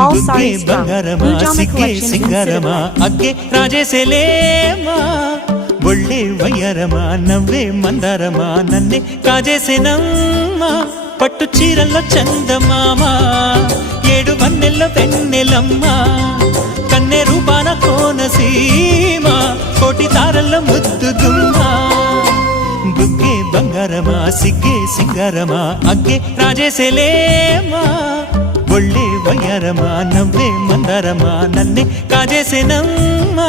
All sarees from Pujama Collections in సింగారమా Sidamar. అగ్గే రాజేసేలేమా ఒళ్ళే వయ్యారమా నవ్వే మందారమా నన్నే కాజేసేనమ్మా పట్టు చీరల్లో చందమామ ఏడు వన్నెల్లో వెన్నెలమ్మా కన్నె రూపాన కోనసీమ కోటి తారల్లో ముద్దుగుమ్మా బుగ్గే బంగారమా సిగ్గే సింగారమా అగ్గే రాజేసేలేమా ఒళ్ళే వయ్యారమా నవ్వే మందారమా నన్నే కాజేసేనమ్మా